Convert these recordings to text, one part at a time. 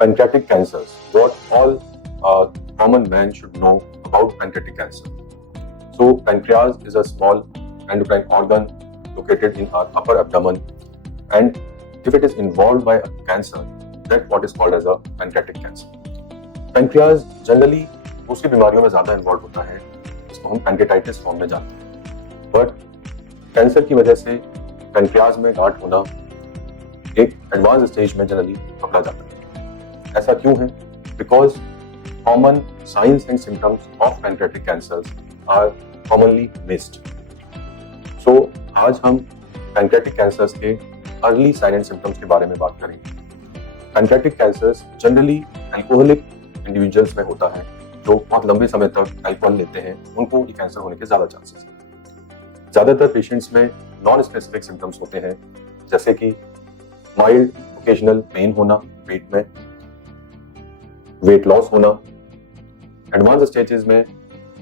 Pancreatic cancers. What all common man should know about pancreatic cancer. So pancreas is a small endocrine organ located in our upper abdomen, and if it is involved by a cancer, that's what is called as a pancreatic cancer. Pancreas generally दूसरी बीमारियों में ज़्यादा involve होता है, इसको हम pancreatitis form में जानते हैं। बट कैंसर की वजह से पैंक्रियाज में गांठ होना एक एडवांस स्टेज में जनरली पकड़ा जाता है। ऐसा क्यों है? Because common signs and symptoms of pancreatic cancers are commonly missed. So आज हम पैंक्रेटिक कैंसर्स के अर्ली साइन एंड सिम्टम्स के बारे में बात करेंगे। Pancreatic cancers generally alcoholic individuals में होता है जो बहुत लंबे समय तक अल्कोहल लेते हैं, उनको ये कैंसर होने के ज्यादा चांसेस हैं। ज्यादातर पेशेंट्स में नॉन स्पेसिफिक सिम्टम्स होते हैं, जैसे कि माइल्ड ओकेजनल पेन होना पेट में, वेट लॉस होना, एडवांस स्टेजेस में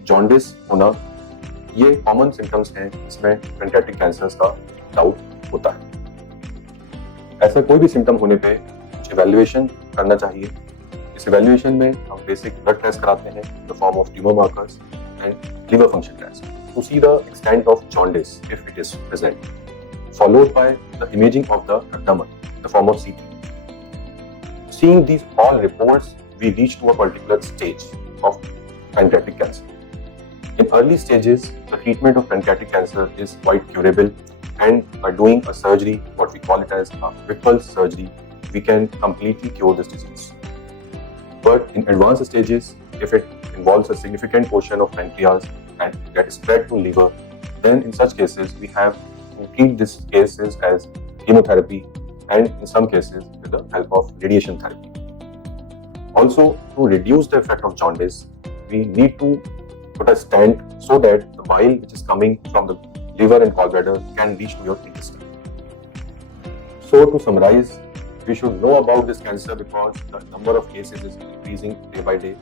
जॉन्डिस होना। ये कॉमन सिम्टम्स हैं इसमें पैंक्रेटिक कैंसर्स का डाउट होता है। ऐसा कोई भी सिम्टम होने पे कुछ इवैल्यूएशन करना चाहिए। इस इवैल्यूएशन में हम बेसिक ब्लड टेस्ट कराते हैं in the form of tumour markers and liver function test to see the extent of jaundice if it is present, followed by the imaging of the abdomen in the form of CT. Seeing these all reports, we reach to a particular stage of pancreatic cancer. In early stages, the treatment of pancreatic cancer is quite curable, and by doing a surgery, what we call it as a Whipple surgery, we can completely cure this disease. But in advanced stages, if it involves a significant portion of pancreas and gets spread to liver, then in such cases we have to treat these cases as chemotherapy and in some cases with the help of radiation therapy. Also, to reduce the effect of jaundice, we need to put a stent so that the bile which is coming from the liver and gallbladder can reach to your intestine. So to summarize, we should know about this cancer because the number of cases is increasing day by day.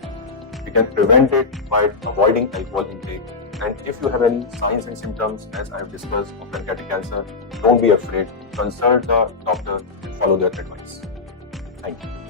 We can prevent it by avoiding alcohol intake. And if you have any signs and symptoms, as I have discussed, of pancreatic cancer, don't be afraid. Consult the doctor and follow their advice. Thank you.